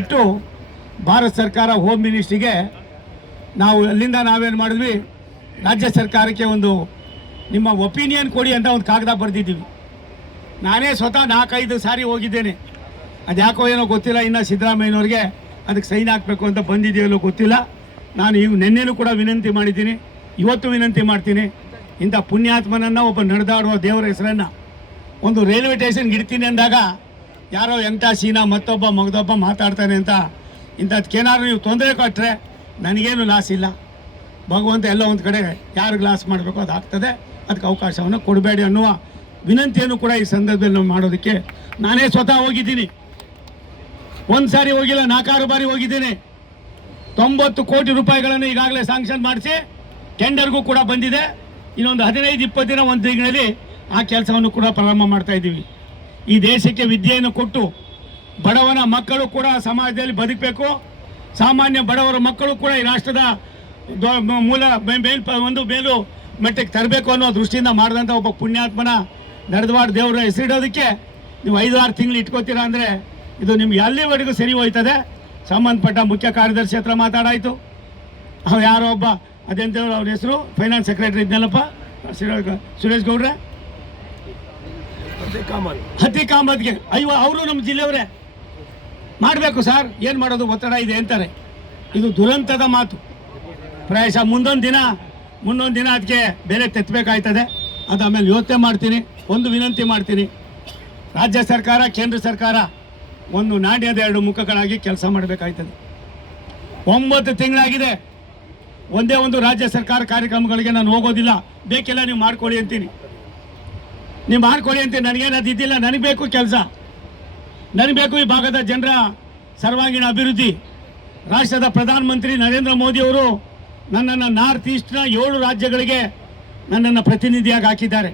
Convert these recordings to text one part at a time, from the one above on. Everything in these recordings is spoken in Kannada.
ಇಟ್ಟು ಭಾರತ ಸರ್ಕಾರ ಹೋಮ್ ಮಿನಿಸ್ಟ್ರಿಗೆ ನಾವು ಅಲ್ಲಿಂದ ನಾವೇನು ಮಾಡಿದ್ವಿ? ರಾಜ್ಯ ಸರ್ಕಾರಕ್ಕೆ ಒಂದು ನಿಮ್ಮ ಒಪಿನಿಯನ್ ಕೊಡಿ ಅಂತ ಒಂದು ಕಾಗದ ಬರೆದಿದ್ದೀವಿ. ನಾನೇ ಸ್ವತಃ ನಾಲ್ಕೈದು ಸಾರಿ ಹೋಗಿದ್ದೇನೆ. ಅದು ಯಾಕೋ ಏನೋ ಗೊತ್ತಿಲ್ಲ, ಇನ್ನು ಸಿದ್ದರಾಮಯ್ಯನವ್ರಿಗೆ ಅದಕ್ಕೆ ಸೈನ್ ಹಾಕಬೇಕು ಅಂತ ಬಂದಿದೆಯಲ್ಲೋ ಗೊತ್ತಿಲ್ಲ. ನಾನು ಈಗ ನಿನ್ನೆನೂ ಕೂಡ ವಿನಂತಿ ಮಾಡಿದ್ದೀನಿ. ಇವತ್ತು ವಿನಂತಿ ಮಾಡ್ತೀನಿ. ಇಂಥ ಪುಣ್ಯಾತ್ಮನನ್ನು ಒಬ್ಬ ನಡೆದಾಡುವ ದೇವರ ಹೆಸರನ್ನು ಒಂದು ರೈಲ್ವೆ ಸ್ಟೇಷನ್ಗೆ ಇಡ್ತೀನಿ ಅಂದಾಗ ಯಾರೋ ಎಂಥ ಸೀನಾ ಮತ್ತೊಬ್ಬ ಮಗದೊಬ್ಬ ಮಾತಾಡ್ತಾನೆ ಅಂತ ಇಂಥದ್ಕೇನಾದ್ರು ನೀವು ತೊಂದರೆ ಕೊಟ್ಟರೆ ನನಗೇನು ಲಾಸ್ ಇಲ್ಲ. ಭಗವಂತ ಎಲ್ಲ ಒಂದು ಕಡೆ ಯಾರು ಲಾಸ್ ಮಾಡಬೇಕು ಅದು ಆಗ್ತದೆ. ಅದಕ್ಕೆ ಅವಕಾಶವನ್ನು ಕೊಡಬೇಡಿ ಅನ್ನುವ ವಿನಂತಿಯನ್ನು ಕೂಡ ಈ ಸಂದರ್ಭದಲ್ಲಿ ನಾವು ಮಾಡೋದಕ್ಕೆ ನಾನೇ ಸ್ವತಃ ಹೋಗಿದ್ದೀನಿ. ಒಂದು ಸಾರಿ ಹೋಗಿಲ್ಲ, ನಾಲ್ಕಾರು ಬಾರಿ ಹೋಗಿದ್ದೀನಿ. ತೊಂಬತ್ತು ಕೋಟಿ ರೂಪಾಯಿಗಳನ್ನು ಈಗಾಗಲೇ ಸ್ಯಾಂಕ್ಷನ್ ಮಾಡಿಸಿ ಟೆಂಡರ್ಗೂ ಕೂಡ ಬಂದಿದೆ. ಇನ್ನೊಂದು ಹದಿನೈದು, ಇಪ್ಪತ್ತು ದಿನ ಒಂದು ತಿಂಗಳಲ್ಲಿ ಆ ಕೆಲಸವನ್ನು ಕೂಡ ಪ್ರಾರಂಭ ಮಾಡ್ತಾ ಇದ್ದೀವಿ. ಈ ದೇಶಕ್ಕೆ ವಿದ್ಯೆಯನ್ನು ಕೊಟ್ಟು ಬಡವನ ಮಕ್ಕಳು ಕೂಡ ಸಮಾಜದಲ್ಲಿ ಬದುಕಬೇಕು. ಸಾಮಾನ್ಯ ಬಡವರ ಮಕ್ಕಳು ಕೂಡ ಈ ರಾಷ್ಟ್ರದ ಮೂಲ ಮೇಲ್ ಒಂದು ಮೇಲು ಮಟ್ಟಕ್ಕೆ ತರಬೇಕು ಅನ್ನೋ ದೃಷ್ಟಿಯಿಂದ ಮಾಡಿದಂಥ ಒಬ್ಬ ಪುಣ್ಯಾತ್ಮನ ನಡೆದವಾಡ ದೇವರ ಹೆಸರಿಡೋದಕ್ಕೆ ನೀವು ಐದು ಆರು ತಿಂಗಳು ಇಟ್ಕೋತೀರಾ ಅಂದರೆ ಇದು ನಿಮ್ಗೆ ಎಲ್ಲಿವರೆಗೂ ಸರಿ ಹೋಯ್ತದೆ. ಸಂಬಂಧಪಟ್ಟ ಮುಖ್ಯ ಕಾರ್ಯದರ್ಶಿ ಹತ್ರ ಮಾತಾಡಾಯಿತು. ಅವ್ರು ಯಾರೋ ಒಬ್ಬ ಅದೆಂತ ಅವ್ರ ಹೆಸರು? Finance secretary ಇದ್ನಲ್ಲಪ್ಪ. ಸುರೇಶ್ ಗೌಡ್ರೆ. ಹತ್ತಿ ಕಾಮತ್ಗೆ ಅಯ್ಯೋ, ಅವರು ನಮ್ಮ ಜಿಲ್ಲೆಯವರೇ. ಮಾಡಬೇಕು ಸರ್, ಏನು ಮಾಡೋದು, ಒತ್ತಡ ಇದೆ ಅಂತಾರೆ. ಇದು ದುರಂತದ ಮಾತು. ಪ್ರಾಯಶಃ ಮುಂದೊಂದು ದಿನ ಮುಂದೊಂದು ದಿನ ಅದಕ್ಕೆ ಬೆಲೆ ತೆತ್ತಬೇಕಾಯ್ತದೆ ಅದು ಆಮೇಲೆ ಯೋಚನೆ ಮಾಡ್ತೀನಿ, ಒಂದು ವಿನಂತಿ ಮಾಡ್ತೀನಿ. ರಾಜ್ಯ ಸರ್ಕಾರ, ಕೇಂದ್ರ ಸರ್ಕಾರ ಒಂದು ನಾಣ್ಯದ ಎರಡು ಮುಖಗಳಾಗಿ ಕೆಲಸ ಮಾಡಬೇಕಾಯ್ತದೆ. ಒಂಬತ್ತು ತಿಂಗಳಾಗಿದೆ. ಒಂದೇ ಒಂದು ರಾಜ್ಯ ಸರ್ಕಾರ ಕಾರ್ಯಕ್ರಮಗಳಿಗೆ ನಾನು ಹೋಗೋದಿಲ್ಲ. ಬೇಕೆಲ್ಲ ನೀವು ಮಾಡ್ಕೊಳ್ಳಿ ಅಂತೀನಿ. ನೀವು ಮಾಡ್ಕೊಳ್ಳಿ ಅಂತ ನನಗೇನು ಅದಿದ್ದಿಲ್ಲ ನನಗೆ ಬೇಕು ಕೆಲಸ. ನನಗೆ ಬೇಕು ಈ ಭಾಗದ ಜನರ ಸರ್ವಾಂಗೀಣ ಅಭಿವೃದ್ಧಿ. ರಾಷ್ಟ್ರದ ಪ್ರಧಾನಮಂತ್ರಿ ನರೇಂದ್ರ ಮೋದಿಯವರು ನನ್ನನ್ನು ನಾರ್ತ್ ಈಸ್ಟ್ನ ಏಳು ರಾಜ್ಯಗಳಿಗೆ ನನ್ನನ್ನು ಪ್ರತಿನಿಧಿಯಾಗಿ ಹಾಕಿದ್ದಾರೆ.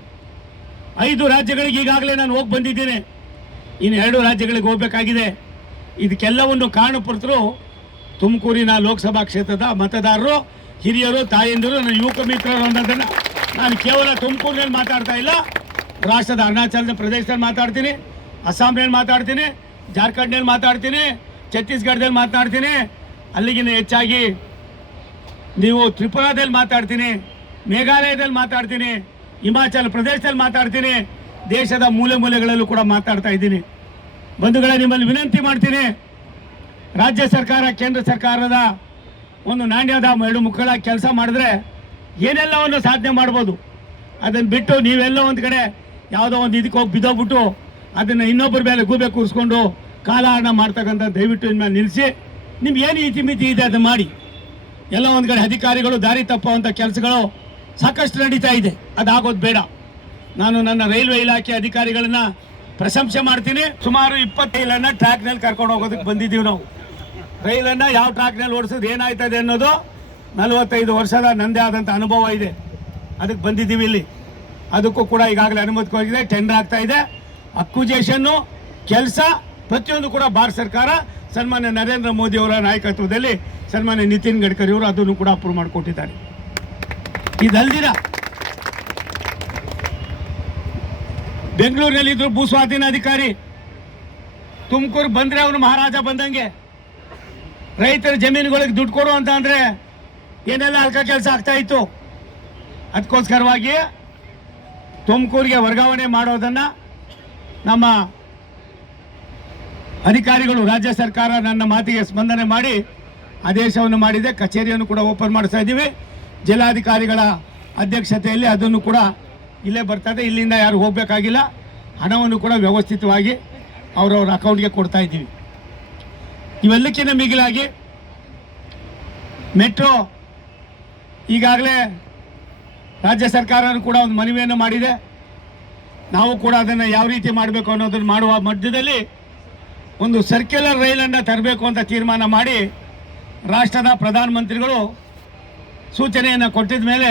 ಐದು ರಾಜ್ಯಗಳಿಗೆ ಈಗಾಗಲೇ ನಾನು ಹೋಗಿ ಬಂದಿದ್ದೇನೆ. ಇನ್ನು ಎರಡು ರಾಜ್ಯಗಳಿಗೆ ಹೋಗಬೇಕಾಗಿದೆ. ಇದಕ್ಕೆಲ್ಲವನ್ನು ಕಾರಣಪರ್ತರು ತುಮಕೂರಿನ ಲೋಕಸಭಾ ಕ್ಷೇತ್ರದ ಮತದಾರರು, ಹಿರಿಯರು, ತಾಯಂದಿರು, ನನ್ನ ಯುವಕ ಮಿತ್ರರು ಅನ್ನೋದನ್ನು ನಾನು ಕೇವಲ ತುಮಕೂರಿನಲ್ಲಿ ಮಾತಾಡ್ತಾ ಇಲ್ಲ. ರಾಷ್ಟ್ರದ ಅರುಣಾಚಲ ಪ್ರದೇಶದಲ್ಲಿ ಮಾತಾಡ್ತೀನಿ, ಅಸ್ಸಾಂನಲ್ಲಿ ಮಾತಾಡ್ತೀನಿ, ಜಾರ್ಖಂಡ್ನಲ್ಲಿ ಮಾತಾಡ್ತೀನಿ, ಛತ್ತೀಸ್ಗಢದಲ್ಲಿ ಮಾತಾಡ್ತೀನಿ. ಅಲ್ಲಿಗಿನ ಹೆಚ್ಚಾಗಿ ನೀವು ತ್ರಿಪುರಾದಲ್ಲಿ ಮಾತಾಡ್ತೀನಿ, ಮೇಘಾಲಯದಲ್ಲಿ ಮಾತಾಡ್ತೀನಿ, ಹಿಮಾಚಲ ಪ್ರದೇಶದಲ್ಲಿ ಮಾತಾಡ್ತೀನಿ, ದೇಶದ ಮೂಲೆ ಮೂಲೆಗಳಲ್ಲೂ ಕೂಡ ಮಾತಾಡ್ತಾ ಇದ್ದೀನಿ. ಬಂಧುಗಳೇ, ನಿಮ್ಮಲ್ಲಿ ವಿನಂತಿ ಮಾಡ್ತೀನಿ, ರಾಜ್ಯ ಸರ್ಕಾರ, ಕೇಂದ್ರ ಸರ್ಕಾರದ ಒಂದು ನಾಣ್ಯದ ಎರಡು ಮುಖಗಳ ಕೆಲಸ ಮಾಡಿದ್ರೆ ಏನೆಲ್ಲವನ್ನು ಸಾಧನೆ ಮಾಡ್ಬೋದು? ಅದನ್ನು ಬಿಟ್ಟು ನೀವೆಲ್ಲ ಒಂದು ಕಡೆ ಯಾವುದೋ ಒಂದು ಇದಕ್ಕೆ ಹೋಗಿ ಬಿದ್ದೋಗ್ಬಿಟ್ಟು ಅದನ್ನು ಇನ್ನೊಬ್ಬರ ಮೇಲೆ ಗೂಬೆ ಕೂರಿಸ್ಕೊಂಡು ಕಾಲಹರಣ ಮಾಡ್ತಕ್ಕಂಥ ದಯವಿಟ್ಟು ಇನ್ಮೇಲೆ ನಿಲ್ಲಿಸಿ. ನಿಮ್ಗೆ ಏನು ಇತಿಮಿತಿ ಇದೆ ಅದನ್ನು ಮಾಡಿ. ಎಲ್ಲ ಒಂದು ಕಡೆ ಅಧಿಕಾರಿಗಳು, ದಾರಿ ತಪ್ಪುವಂಥ ಕೆಲಸಗಳು ಸಾಕಷ್ಟು ನಡೀತಾ ಇದೆ. ಅದಾಗೋದು ಬೇಡ. ನಾನು ನನ್ನ ರೈಲ್ವೆ ಇಲಾಖೆ ಅಧಿಕಾರಿಗಳನ್ನ ಪ್ರಶಂಸೆ ಮಾಡ್ತೀನಿ. ಸುಮಾರು ಇಪ್ಪತ್ತೈಲನ್ನ ಟ್ರ್ಯಾಕ್ನಲ್ಲಿ ಕರ್ಕೊಂಡು ಹೋಗೋದಕ್ಕೆ ಬಂದಿದ್ದೀವಿ ನಾವು. ರೈಲನ್ನು ಯಾವ ಟ್ರ್ಯಾಕ್ನಲ್ಲಿ ಓಡಿಸೋದು ಏನಾಯ್ತದೆ ಅನ್ನೋದು ನಲವತ್ತೈದು ವರ್ಷದ ನನ್ನದೇ ಆದಂಥ ಅನುಭವ ಇದೆ. ಅದಕ್ಕೆ ಬಂದಿದ್ದೀವಿ ಇಲ್ಲಿ. ಅದಕ್ಕೂ ಕೂಡ ಈಗಾಗಲೇ ಅನುಮತಿ ಹೋಗಿದೆ ಟೆಂಡರ್ ಆಗ್ತಾ ಇದೆ. ಅಕ್ವಿಜೇಷನ್ನು ಕೆಲಸ, ಪ್ರತಿಯೊಂದು ಕೂಡ ಭಾರತ ಸರ್ಕಾರ, ಸನ್ಮಾನ್ಯ ನರೇಂದ್ರ ಮೋದಿ ಅವರ ನಾಯಕತ್ವದಲ್ಲಿ ಸನ್ಮಾನ್ಯ ನಿತಿನ್ ಗಡ್ಕರಿ ಅವರು ಅದನ್ನು ಕೂಡ ಅಪ್ರೂವ್ ಮಾಡಿಕೊಟ್ಟಿದ್ದಾರೆ. ಇದಲ್ದಿರ ಬೆಂಗಳೂರಿನಲ್ಲಿ ಇದ್ರು ಭೂ ಸ್ವಾಧೀನ ಅಧಿಕಾರಿ. ತುಮಕೂರು ಬಂದ್ರೆ ಅವನು ಮಹಾರಾಜ ಬಂದಂಗೆ. ರೈತರ ಜಮೀನುಗಳಿಗೆ ದುಡ್ಡು ಕೊಡು ಅಂತ ಅಂದರೆ ಏನೆಲ್ಲ ಅಲ್ಕ ಕೆಲಸ ಆಗ್ತಾ ಇತ್ತು. ಅದಕ್ಕೋಸ್ಕರವಾಗಿ ತುಮಕೂರಿಗೆ ವರ್ಗಾವಣೆ ಮಾಡೋದನ್ನ ನಮ್ಮ ಅಧಿಕಾರಿಗಳು, ರಾಜ್ಯ ಸರ್ಕಾರ ನನ್ನ ಮಾತಿಗೆ ಸ್ಪಂದನೆ ಮಾಡಿ ಆದೇಶವನ್ನು ಮಾಡಿದೆ. ಕಚೇರಿಯನ್ನು ಕೂಡ ಓಪನ್ ಮಾಡಿಸ್ತಾ ಇದ್ದೀವಿ. ಜಿಲ್ಲಾಧಿಕಾರಿಗಳ ಅಧ್ಯಕ್ಷತೆಯಲ್ಲಿ ಅದನ್ನು ಕೂಡ ಇಲ್ಲೇ ಬರ್ತದೆ. ಇಲ್ಲಿಂದ ಯಾರು ಹೋಗಬೇಕಾಗಿಲ್ಲ. ಹಣವನ್ನು ಕೂಡ ವ್ಯವಸ್ಥಿತವಾಗಿ ಅವರವ್ರ ಅಕೌಂಟ್ಗೆ ಕೊಡ್ತಾ ಇದ್ದೀವಿ. ಇವೆಲ್ಲಕ್ಕಿಂತ ಮಿಗಿಲಾಗಿ ಮೆಟ್ರೋ ಈಗಾಗಲೇ ರಾಜ್ಯ ಸರ್ಕಾರನೂ ಕೂಡ ಒಂದು ಮನವಿಯನ್ನು ಮಾಡಿದೆ. ನಾವು ಕೂಡ ಅದನ್ನು ಯಾವ ರೀತಿ ಮಾಡಬೇಕು ಅನ್ನೋದನ್ನು ಮಾಡುವ ಮಧ್ಯದಲ್ಲಿ ಒಂದು ಸರ್ಕ್ಯುಲರ್ ರೈಲನ್ನು ತರಬೇಕು ಅಂತ ತೀರ್ಮಾನ ಮಾಡಿ ರಾಷ್ಟ್ರದ ಪ್ರಧಾನಮಂತ್ರಿಗಳು ಸೂಚನೆಯನ್ನು ಕೊಟ್ಟಿದ ಮೇಲೆ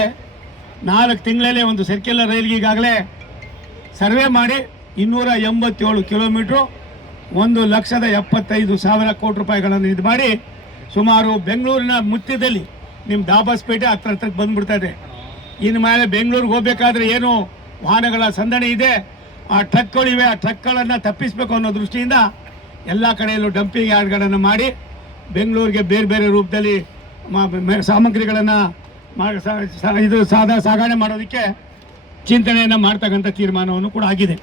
ನಾಲ್ಕು ತಿಂಗಳಲ್ಲೇ ಒಂದು ಸರ್ಕ್ಯುಲರ್ ರೈಲ್ಗೆ ಈಗಾಗಲೇ ಸರ್ವೆ ಮಾಡಿ ಇನ್ನೂರ ಎಂಬತ್ತೇಳು ಕಿಲೋಮೀಟ್ರು ಒಂದು ಲಕ್ಷದ ಎಪ್ಪತ್ತೈದು ಸಾವಿರ ಕೋಟಿ ರೂಪಾಯಿಗಳನ್ನು ಇದು ಮಾಡಿ ಸುಮಾರು ಬೆಂಗಳೂರಿನ ಮುತ್ಯದಲ್ಲಿ ನಿಮ್ಮ ದಾಬಾಸ್ಪೇಟೆ ಹತ್ರ ಹತ್ರಕ್ಕೆ ಬಂದ್ಬಿಡ್ತದೆ ಇನ್ನು ಮೇಲೆ ಬೆಂಗಳೂರಿಗೆ ಹೋಗ್ಬೇಕಾದ್ರೆ ಏನು ವಾಹನಗಳ ಸಂದಣಿ ಇದೆ? ಆ ಟ್ರಕ್ಗಳಿವೆ ಆ ಟ್ರಕ್ಗಳನ್ನು ತಪ್ಪಿಸಬೇಕು ಅನ್ನೋ ದೃಷ್ಟಿಯಿಂದ ಎಲ್ಲ ಕಡೆಯಲ್ಲೂ ಡಂಪಿಂಗ್ ಯಾರ್ಡ್ಗಳನ್ನು ಮಾಡಿ ಬೆಂಗಳೂರಿಗೆ ಬೇರೆ ಬೇರೆ ರೂಪದಲ್ಲಿ ಸಾಮಗ್ರಿಗಳನ್ನು ಇದು ಸಾಧ ಸಾಗಣೆ ಮಾಡೋದಕ್ಕೆ ಚಿಂತನೆಯನ್ನು ಮಾಡ್ತಕ್ಕಂಥ ತೀರ್ಮಾನವನ್ನು ಕೂಡ ಆಗಿದೆ.